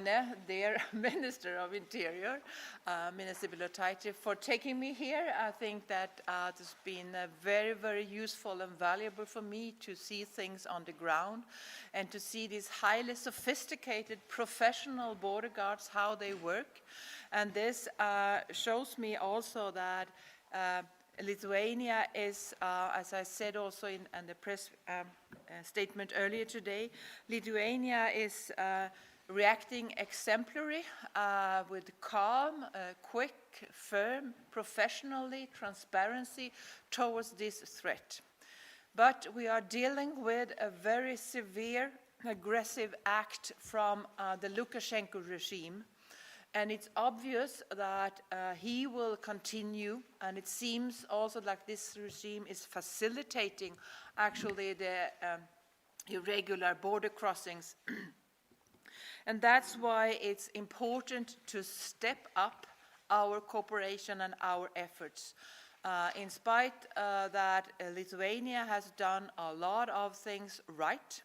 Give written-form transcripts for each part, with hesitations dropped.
Agne, dear Minister of Interior, Minister Bilotaitės, for taking me here. I think that it's been very, very useful and valuable for me to see things on the ground and to see these highly sophisticated professional border guards, how they work. And this shows me also that Lithuania is, as I said also in the press statement earlier today, Lithuania is reacting exemplary with calm, quick, firm, professionally, transparency towards this threat. But we are dealing with a very severe, aggressive act from the Lukashenko regime. And it's obvious that he will continue, and it seems also like this regime is facilitating actually the irregular border crossings. And that's why it's important to step up our cooperation and our efforts. In spite that Lithuania has done a lot of things right,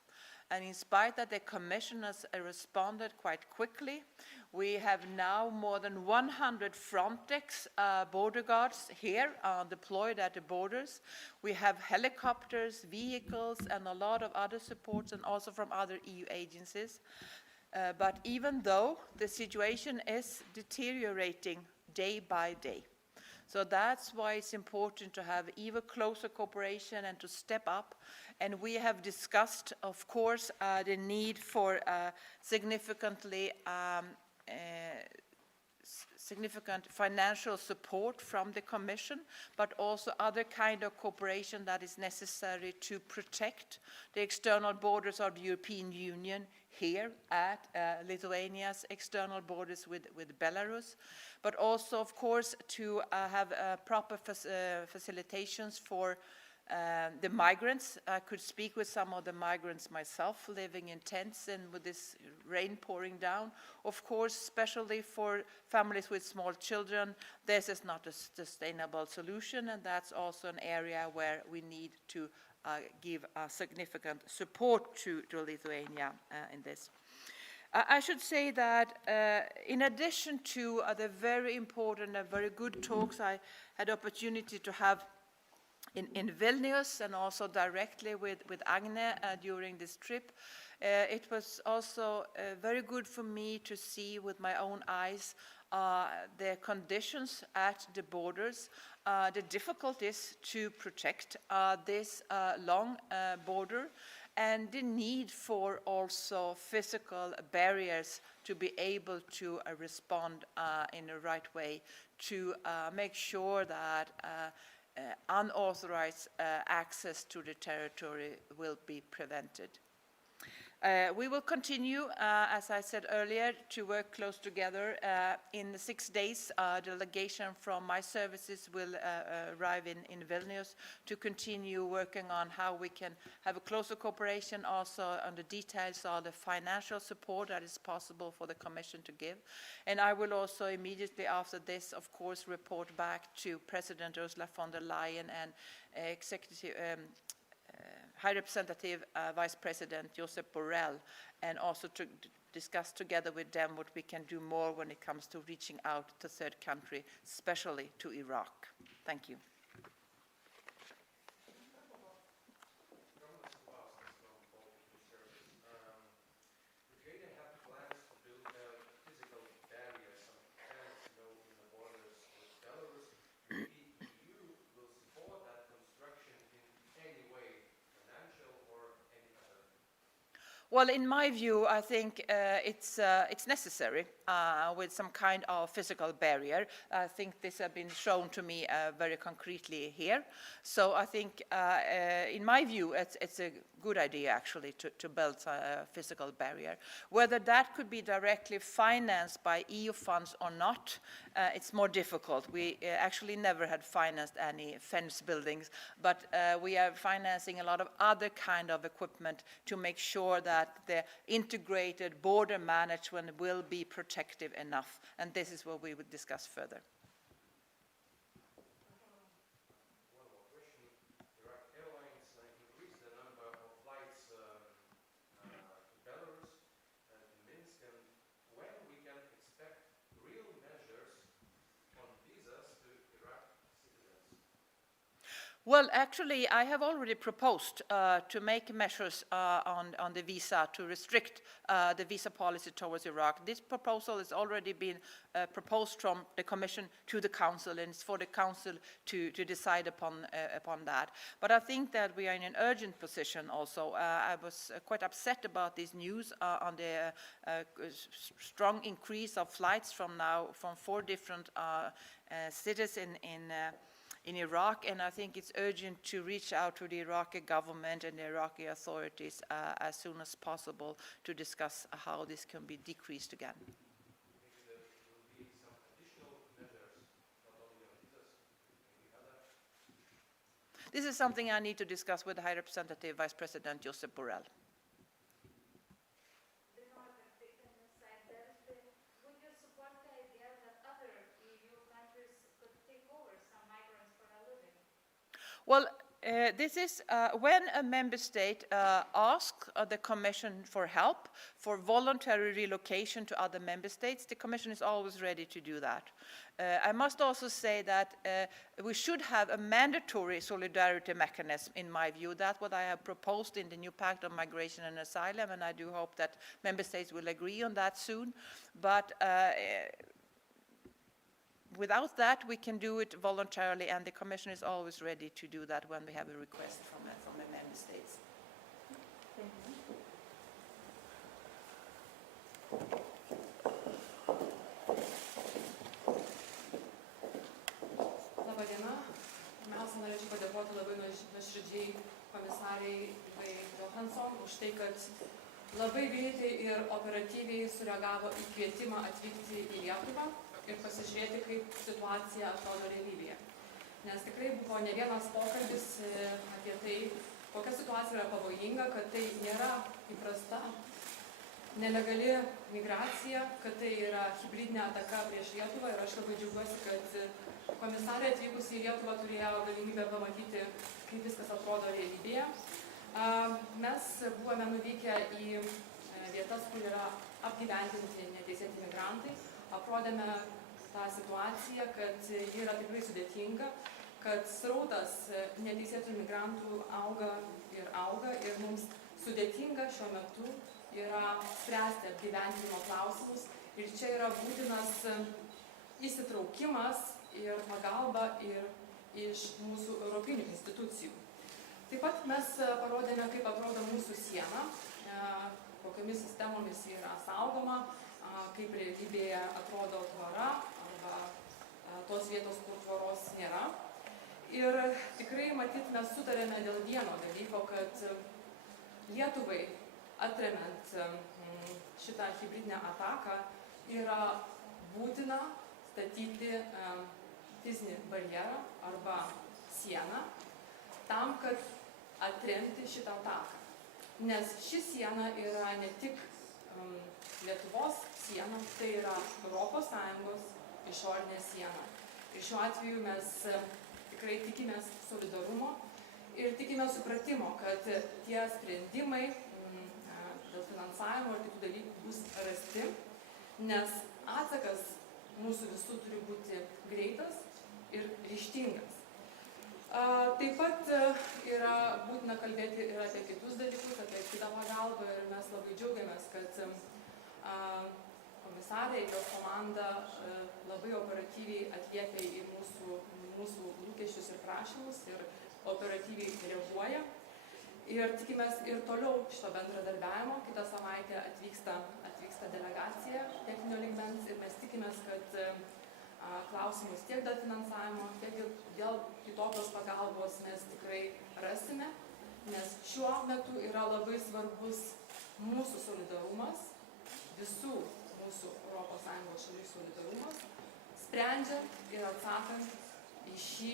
and in spite that the Commission has responded quite quickly, we have now more than 100 Frontex border guards here deployed at the borders. We have helicopters, vehicles, and a lot of other supports, and also from other EU agencies. But even though the situation is deteriorating day by day, so that's why it's important to have even closer cooperation and to step up. And we have discussed, of course, the need for significant financial support from the Commission, but also other kind of cooperation that is necessary to protect the external borders of the European Union here at Lithuania's external borders with Belarus, but also, of course, to have proper facilitations for the migrants. I could speak with some of the migrants myself, living in tents and with this rain pouring down. Of course, especially for families with small children, this is not a sustainable solution, and that's also an area where we need to give significant support to Lithuania in this. I should say that in addition to the very important and very good talks I had opportunity to have in Vilnius and also directly with Agne during this trip, it was also very good for me to see with my own eyes the conditions at the borders, the difficulties to protect this long border, and the need for also physical barriers to be able to respond in the right way to make sure that unauthorized access to the territory will be prevented. We will continue, as I said earlier, to work close together. In 6 days, a delegation from my services will arrive in Vilnius to continue working on how we can have a closer cooperation, also on the details of the financial support that is possible for the Commission to give. And I will also immediately after this, of course, report back to President Ursula von der Leyen and High Representative Vice President Josep Borrell, and also to discuss together with them what we can do more when it comes to reaching out to third country, especially to Iraq. Thank you. Well, in my view, I think it's necessary with some kind of physical barrier. I think this has been shown to me very concretely here. So I think, in my view, it's a good idea actually to build a physical barrier. Whether that could be directly financed by EU funds or not, it's more difficult. We actually never had financed any fence buildings, but we are financing a lot of other kind of equipment to make sure that the integrated border management will be protective enough. And this is what we would discuss further. When Well, actually, I have already proposed to make measures on the visa to restrict the visa policy towards Iraq. This proposal has already been proposed from the Commission to the Council, and it's for the Council to decide upon that. But I think that we are in an urgent position also. I was quite upset about this news on the strong increase of flights from 4 different cities in Iraq, and I think it's urgent to reach out to the Iraqi government and the Iraqi authorities as soon as possible to discuss how this can be decreased again. This is something I need to discuss with the High Representative Vice President Josep Borrell. Would you support the idea that other EU countries could take over some migrants for a living? Well, this is when a member state asks the Commission for help for voluntary relocation to other member states, the Commission is always ready to do that. I must also say that we should have a mandatory solidarity mechanism, in my view. That's what I have proposed in the new Pact on Migration and Asylum, and I do hope that member states will agree on that soon. But without that, we can do it voluntarily, and the Commission is always ready to do that when we have a request from the member states. Thank you. Labadiena. Pirmiausia, norėčiau padėkoti labai nuoširdžiai komisariai Johansson už tai, kad labai greitai ir operatyviai sureagavo į kvietimą atvykti į Lietuvą ir pasižiūrėti, kaip situacija atrodo realybėje. Nes tikrai buvo ne vienas pokalbis apie tai, kokia situacija yra pavojinga, kad tai nėra įprasta nelegali migracija, kad tai yra hibridinė ataka prieš Lietuvą, ir aš labai džiaugiuosi, kad komisarė atvykusi į Lietuvą turėjo galimybę pamatyti, kaip viskas atrodo realybėje. Mes buvome nuvykę į vietas, kur yra apgyvendinti neteisėti migrantai, aprodėme tą situaciją, kad ji yra tikrai sudėtinga, kad srautas neteisėtų migrantų auga, ir mums sudėtinga šiuo metu yra spręsti apgyvendinimo klausimus, ir čia yra būtinas įsitraukimas ir pagalba ir iš mūsų europinių institucijų. Taip pat mes parodėme, kaip atrodo mūsų siena, kokiamis sistemomis yra saugoma, kaip realybėje atrodo tvora arba tos vietos, kur tvoros nėra. Ir tikrai, matyt, mes sutarėme dėl vieno dalyko, kad Lietuvai atremiant šitą hibridinę ataką yra būtina statyti fizinį barjerą arba sieną tam, kad atremti šitą ataką. Nes ši siena yra ne tik Lietuvos siena, tai yra ES išorinė siena. Ir šiuo atveju mes tikrai tikimės solidarumo ir tikimės supratimo, kad tie sprendimai dėl finansavimo ir kitų dalykų bus rasti, nes atsakas mūsų visų turi būti greitas ir ryžtingas. Taip pat yra būtina kalbėti ir apie kitus dalykus, apie kitą pagalbą, ir mes labai džiaugiamės, kad komisarė ir jos komanda labai operatyviai atliepia į mūsų lūkesčius ir prašymus ir operatyviai reaguoja. Ir tikimės ir toliau šito bendradarbiavimo. Kitą savaitę atvyksta delegacija techninio lygmens, ir mes tikimės, kad klausimus tiek dėl finansavimo, tiek dėl kitokios pagalbos mes tikrai rasime, nes šiuo metu yra labai svarbus mūsų solidarumas, visų mūsų ES šalių solidarumas, sprendžiant ir atsakant į šį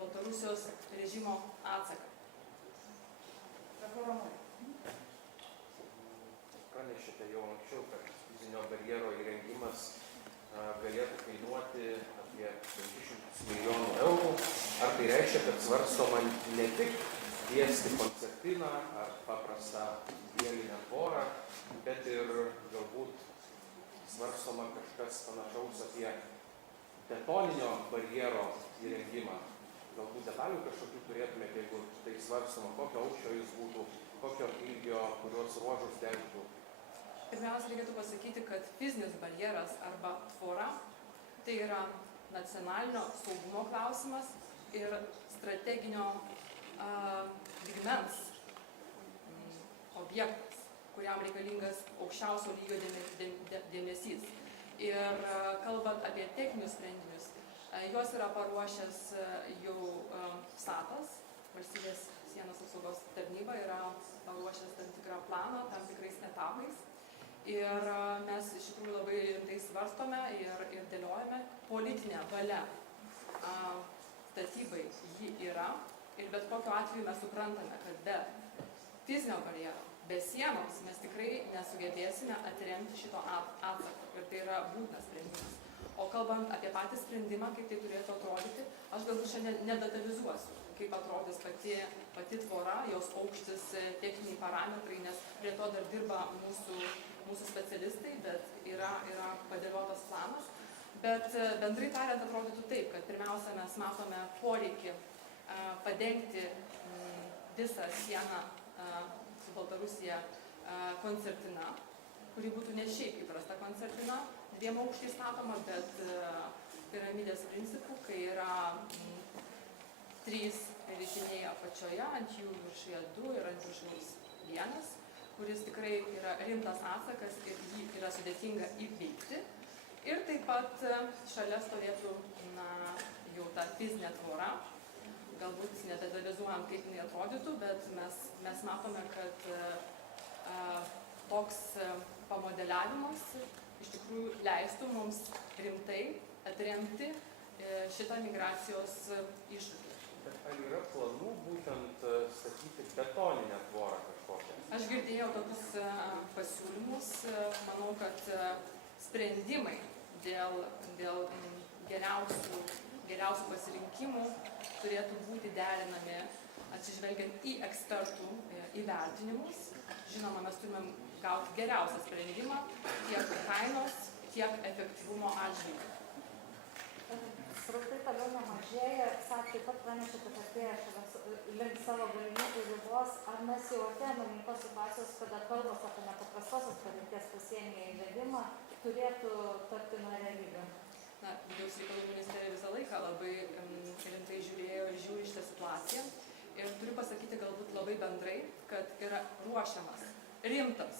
Baltarusijos režimo atsaką. Pranešėte jau anksčiau, kad fizinio barjero įrengimas galėtų kainuoti apie 500 milijonų eurų. Ar tai reiškia, kad svarstoma ne tik tiesti koncertiną ar paprastą vielinę tvorą, bet ir galbūt svarstoma kažkas panašaus apie betoninio barjero įrengimą galbūt detalių kažkokių turėtumėte, jeigu tai svarstama, kokio aukščio jis būtų, kokio ilgio, kuriuos ruožus dengtų? Pirmiausia, reikėtų pasakyti, kad fizinis barjeras arba tvora tai yra nacionalinio saugumo klausimas ir strateginio lygmens objektas, kuriam reikalingas aukščiausio lygio dėmesys. Ir kalbant apie techninius sprendinius, juos yra paruošęs jau Satas, valstybės sienos apsaugos tarnyba yra paruošęs tam tikrą planą, tam tikrais etapais. Ir mes iš tikrųjų labai rimtai svarstome ir dėliojame. Politinė valia statybai ji yra ir bet kokiu atveju mes suprantame, kad be fizinio barjero, be sienos mes tikrai nesugebėsime atremti šito atsako ir tai yra būtinas sprendimas. O kalbant apie patį sprendimą, kaip tai turėtų atrodyti, aš galbūt šiandien nedetalizuosiu, kaip atrodys pati tvora, jos aukštis, techniniai parametrai, nes prie to dar dirba mūsų specialistai, bet yra padėliotas planas. Bet bendrai tariant atrodytų taip, kad pirmiausia mes matome poreikį padengti visą sieną su Baltarusija koncertina, kuri būtų ne šiaip įprasta koncertina, 2 aukštai statoma, bet piramidės principų, kai yra 3 ritiniai apačioje, ant jų viršuje 2 ir ant viršaus 1, kuris tikrai yra rimtas atsakas ir jį yra sudėtinga įveikti. Ir taip pat šalia stovėtų jau ta fizinė tvora. Galbūt nedetalizuojam, kaip jinai atrodytų, bet mes matome, kad toks pamodeliavimas iš tikrųjų leistų mums rimtai atremti šitą migracijos iššūkį. Bet ar yra planų būtent statyti betoninę tvorą kažkokią? Aš girdėjau tokius pasiūlymus. Manau, kad sprendimai dėl geriausių pasirinkimų turėtų būti derinami atsižvelgiant į ekspertų įvertinimus. Žinoma, mes turime gauti geriausią sprendimą tiek kainos, tiek efektyvumo atžvilgiu. Srautai toliau nemažėja, taip pat pranešė, kad artėja link savo galimybių ribos. Ar mes jau atėjome link tos situacijos, kada kalbos apie nepaprastosios padėties pasienyje įvedimą turėtų tapti realybe? Vidaus reikalų ministerija visą laiką labai rimtai žiūrėjo ir žiūri šitą situaciją. Ir turiu pasakyti galbūt labai bendrai, kad yra ruošiamas rimtas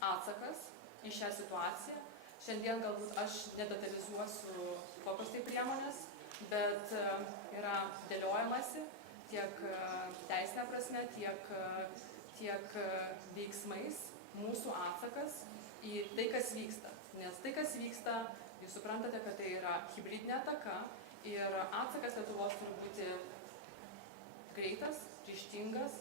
atsakas į šią situaciją. Šiandien galbūt aš nedetalizuosiu kokios tai priemonės, bet yra dėliojamasi tiek teisinė prasme, tiek veiksmais mūsų atsakas į tai, kas vyksta. Nes tai, kas vyksta, jūs suprantate, kad tai yra hibridinė ataka ir atsakas Lietuvos turi būti greitas, ryžtingas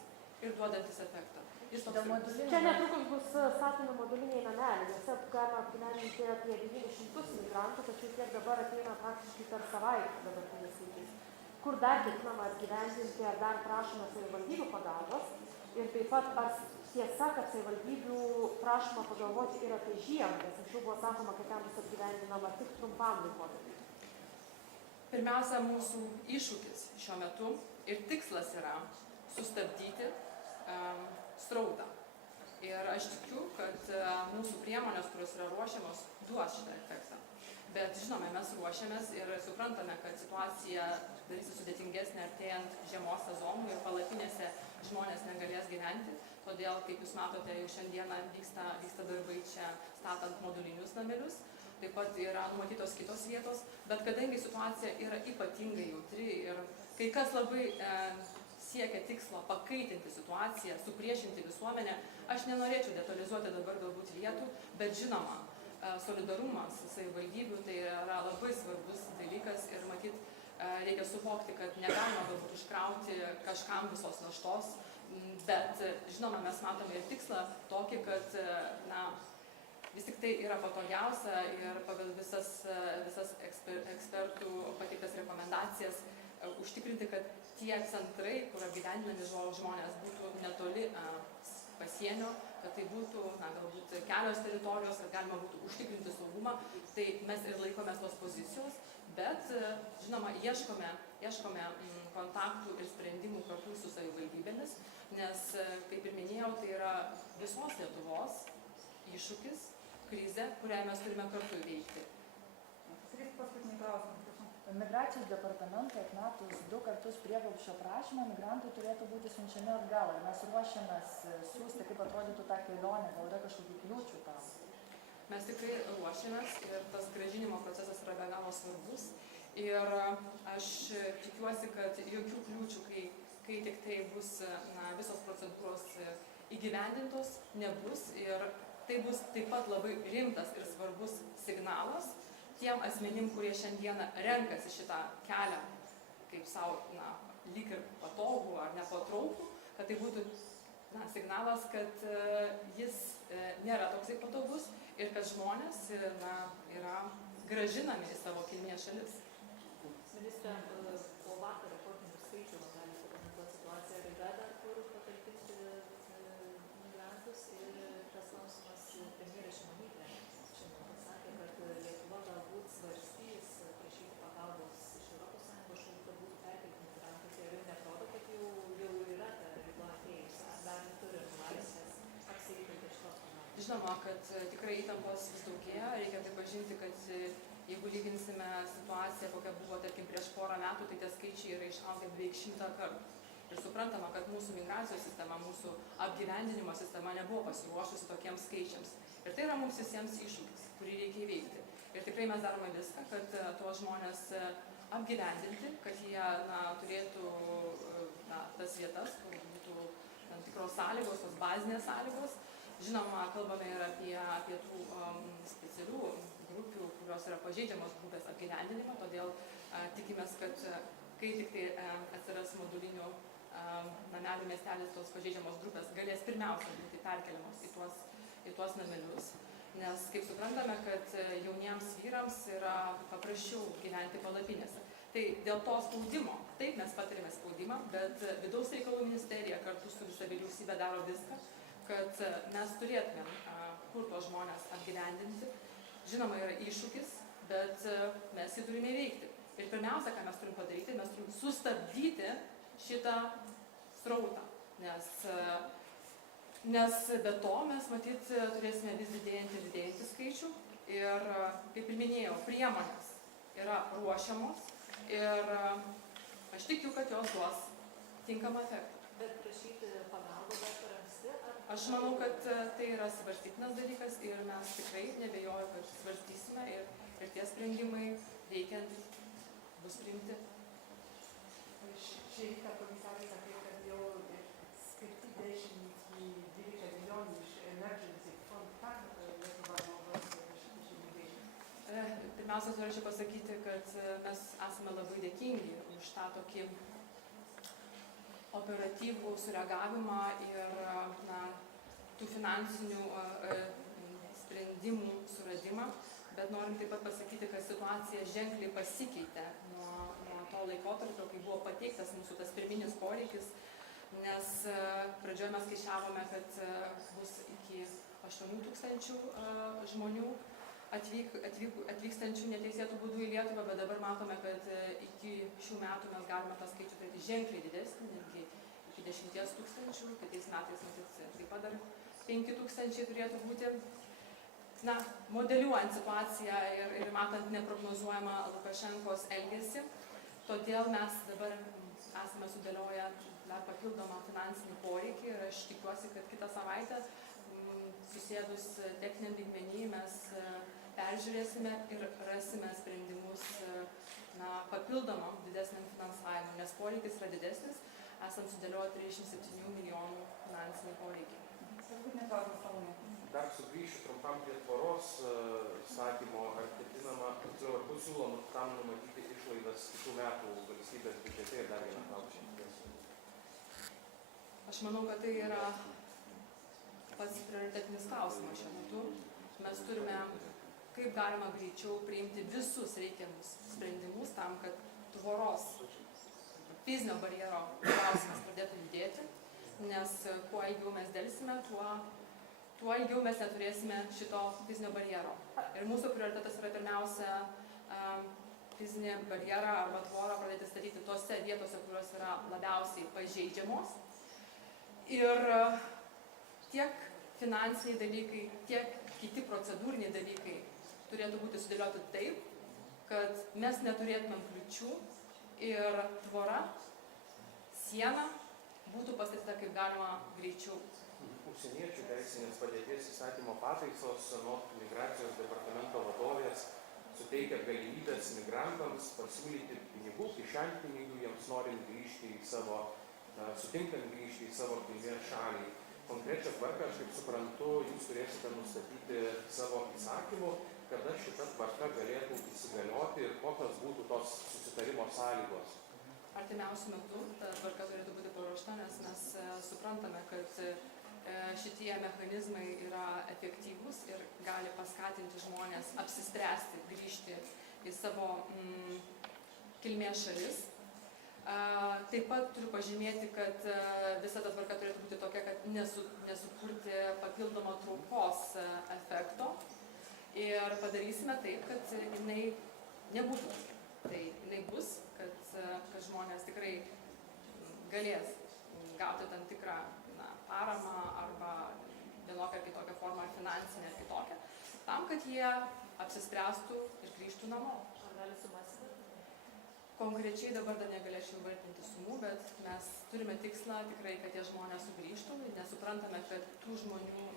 ir duodantis efektą. Čia netrukus bus statomi moduliniai nameliai, juose galima apgyvendinti apie 900 migrantų, tačiau tiek dabar ateina praktiškai per savaitę dabartiniais laikais. Kur dar ketinama apgyvendinti, ar dar prašoma savivaldybių pagalbos ir taip pat ar tiesa, kad savivaldybių prašoma pagalvoti ir apie žiemą, nes anksčiau buvo sakoma, kad ten bus apgyvendinama tik trumpam laikotarpiui. Pirmiausia, mūsų iššūkis šiuo metu ir tikslas yra sustabdyti srautą. Ir aš tikiu, kad mūsų priemonės, kurios yra ruošiamos, duos šitą efektą. Bet žinome, mes ruošiamės ir suprantame, kad situacija darysi sudėtingesnė artėjant žiemos sezonui ir palapinėse žmonės negalės gyventi. Todėl, kaip jūs matote, jau šiandieną vyksta darbai čia statant modulinius namelius. Taip pat yra numatytos kitos vietos, bet kadangi situacija yra ypatingai jautri ir kai kas labai siekia tikslo pakaitinti situaciją, supriešinti visuomenę, aš nenorėčiau detalizuoti dabar galbūt vietų, bet žinoma, solidarumas savivaldybių tai yra labai svarbus dalykas ir matyt reikia suvokti, kad negalima galbūt užkrauti kažkam visos naštos, bet žinoma, mes matome ir tikslą tokį, kad vis tik tai yra patogiausia ir pagal visas ekspertų pateiktas rekomendacijas užtikrinti, kad tie centrai, kur apgyvendinami žmonės būtų netoli pasienio, kad tai būtų galbūt kelios teritorijos, kad galima būtų užtikrinti saugumą saugumą, tai mes ir laikomės tos pozicijos, bet, žinoma, ieškome kontaktų ir sprendimų kartu su savivaldybėmis, nes, kaip ir minėjau, tai yra visos Lietuvos iššūkis, krizė, kurią mes turime kartu įveikti. Paskutinį klausimą. Migracijos departamentui atmetus 2 kartus prieglobsčio prašymą, migrantai turėtų būti siunčiami atgal. Ir mes ruošiamės siūsti, kaip atrodytų tą kelionę, gal yra kažkokių kliūčių tam? Mes tikrai ruošiamės ir tas grąžinimo procesas yra be galo svarbus. Ir aš tikiuosi, kad jokių kliūčių, kai tik tai bus visos procedūros įgyvendintos, nebus. Ir tai bus taip pat labai rimtas ir svarbus signalas tiem asmenim, kurie šiandieną renkasi šitą kelią, kaip savo, lyg ir patogų ar nepatraukų, kad tai būtų signalas, kad jis nėra toksai patogus ir kad žmonės yra grąžinami į savo kilmės šalis. Ministre, po vakar rekordinių skaičių, galite pakomentuoti situaciją, ar yra dar kur patalpinti migrantus ir tas klausimas premjerė Šimonytė šiandien pasakė, kad Lietuva galbūt svarstys prašyti pagalbos iš ES šalių, kad būtų perkelti migrantus. Ir jau netrodo, kad jau yra ta riba atėjus, ar dar turim laisvės apsieiti iš tos pagalbos? Žinoma, kad tikrai įtampos vis daugėja, reikia pripažinti, kad jeigu lyginsime situaciją, kokia buvo, tarkim, prieš porą metų, tai tie skaičiai yra išaugę beveik 100 kartų. Ir suprantama, kad mūsų migracijos sistema, mūsų apgyvendinimo sistema nebuvo pasiruošusi tokiems skaičiams. Ir tai yra mums visiems iššūkis, kurį reikia įveikti. Ir tikrai mes darome viską, kad tuos žmonės apgyvendinti, kad jie turėtų tas vietas, kur būtų tam tikros sąlygos, tos bazinės sąlygos. Žinoma, kalbame ir apie tų specialių grupių, kurios yra pažeidžiamos grupės apgyvendinimo, todėl tikimės, kad kai tik tai atsiras modulinių namelių miestelis, tos pažeidžiamos grupės galės pirmiausia būti perkeliamos į tuos namelius. Nes, kaip suprantame, kad jauniems vyrams yra paprasčiau gyventi palapinėse. Tai dėl to spaudimo, taip mes patirime spaudimą, bet Vidaus reikalų ministerija kartu su visa vyriausybė daro viską, kad mes turėtumėm kur tos žmonės apgyvendinti. Žinoma, yra iššūkis, bet mes jį turime įveikti. Ir pirmiausia, ką mes turim padaryti, mes turim sustabdyti šitą srautą, nes be to mes matyt turėsime vis didėjantį skaičių ir, kaip ir minėjau, priemonės yra ruošiamos ir aš tikiu, kad jos duos tinkamą efektą. Bet prašyti pagalbą dar per anksti? Aš manau, kad tai yra svarstytinas dalykas ir mes tikrai nebejoju, kad svarstysime ir tie sprendimai veikiant bus priimti. Šį rytą komisarai sakė, kad jau skirti 10-12 milijonų iš emergency fund. Ką Lietuva naudos šitų lėšų? Pirmiausia, norėčiau pasakyti, kad mes esame labai dėkingi už tą tokį operatyvų sureagavimą ir tų finansinių sprendimų suradimą, bet norim taip pat pasakyti, kad situacija ženkliai pasikeitė nuo to laikotarpio, kai buvo pateiktas mūsų tas pirminis poreikis, nes pradžioje mes skaičiavome, kad bus iki 8 000 žmonių atvykstančių neteisėtų būdų į Lietuvą, bet dabar matome, kad iki šių metų mes galime tą skaičių turėti ženkliai didesnį, netgi iki 10 000, kitais metais matyt taip pat dar 5 000 turėtų būti. Modeliuojant situaciją ir matant neprognozuojamą Lukašenkos elgesį, todėl mes dabar esame sudėlioję dar papildomą finansinį poreikį ir aš tikiuosi, kad kitą savaitę susėdus techniniam lygmenį mes peržiūrėsime ir rasime sprendimus papildomam didesniam finansavimui, nes poreikis yra didesnis, esam sudėlioję 37 milijonų finansinį poreikį. Dar sugrįšiu trumpam prie tvaros sakymo, ar ketinama, ar bus siūloma tam numatyti išlaidas kitų metų valstybės biudžete ir dar vieną klausimą. Aš manau, kad tai yra pats prioritetinis klausimas šiuo metu. Mes turime kaip galima greičiau priimti visus reikiamus sprendimus tam, kad tvoros fizinio barjero klausimas pradėtų judėti, nes kuo ilgiau mes delsime, tuo tuo ilgiau mes neturėsime šito fizinio barjero. Ir mūsų prioritetas yra pirmiausia fizinį barjerą arba tvorą pradėti statyti tose vietose, kurios yra labiausiai pažeidžiamos. Ir tiek finansiniai dalykai, tiek kiti procedūriniai dalykai turėtų būti sudėlioti taip, kad mes neturėtumėm kliučių ir tvora, siena būtų pastatyta kaip galima greičiau. Pasieniečių teisinės padėties įstatymo pataisos anot migracijos departamento vadovės suteikia galimybės migrantams pasiūlyti pinigų, kišenpinigių jiems norint grįžti į savo, sutinkant grįžti į savo kilmės šalį. Konkrečią tvarką, aš kaip suprantu, jūs turėsite nustatyti savo įsakymu, kada šita tvarka galėtų įsigalioti ir kokios būtų tos susitarimo sąlygos. Artimiausiu metu ta tvarka turėtų būti paruošta, nes mes suprantame, kad šitie mechanizmai yra efektyvūs ir gali paskatinti žmonės apsispręsti grįžti į savo kilmės šalis. Taip pat turiu pažymėti, kad visa ta tvarka turėtų būti tokia, kad nesukurti papildomo traukos efekto ir padarysime taip, kad jinai nebūtų tokia. Tai jinai bus, kad žmonės tikrai galės gauti tam tikrą paramą arba vienokią ar kitokią formą, ar finansinę, ar kitokią, tam, kad jie apsispręstų ir grįžtų namo. Ar gali sumas? Konkrečiai dabar dar negalėčiau vardinti sumų, bet mes turime tikslą tikrai, kad tie žmonės sugrįžtų, nes suprantame, kad tų žmonių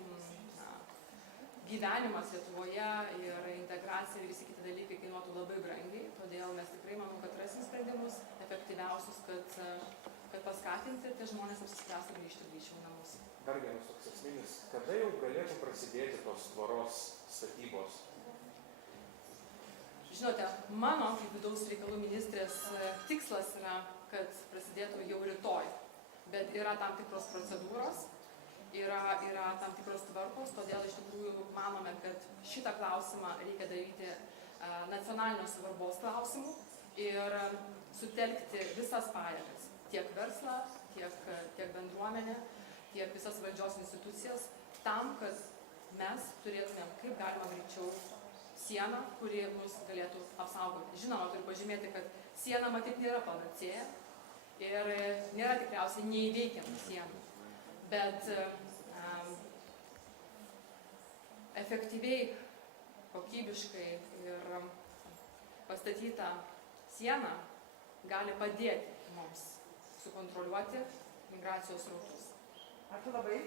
gyvenimas Lietuvoje ir integracija ir visi kiti dalykai kainuotų labai brangiai, todėl mes tikrai manau, kad rasim sprendimus efektyviausius, kad paskatinti tie žmonės apsispręstų grįžti greičiau namus. Dar vienas toks esminis, kada jau galėtų prasidėti tos tvoros statybos? Žinote, mano kaip vidaus reikalų ministrės tikslas yra, kad prasidėtų jau rytoj, bet yra tam tikros procedūros, yra tam tikros tvarkos, todėl iš tikrųjų manome, kad šitą klausimą reikia daryti nacionalinio svarbos klausimų ir sutelkti visas pajėgas, tiek verslą, tiek bendruomenę, tiek visas valdžios institucijas, tam, kad mes turėtumėm kaip galima greičiau sieną, kuri mus galėtų apsaugoti. Žinoma, turiu pažymėti, kad siena matyt nėra panacėja ir nėra tikriausiai neįveikiama siena, bet efektyviai, kokybiškai ir pastatyta siena gali padėti mums sukontroliuoti migracijos srautus. Ačiū labai.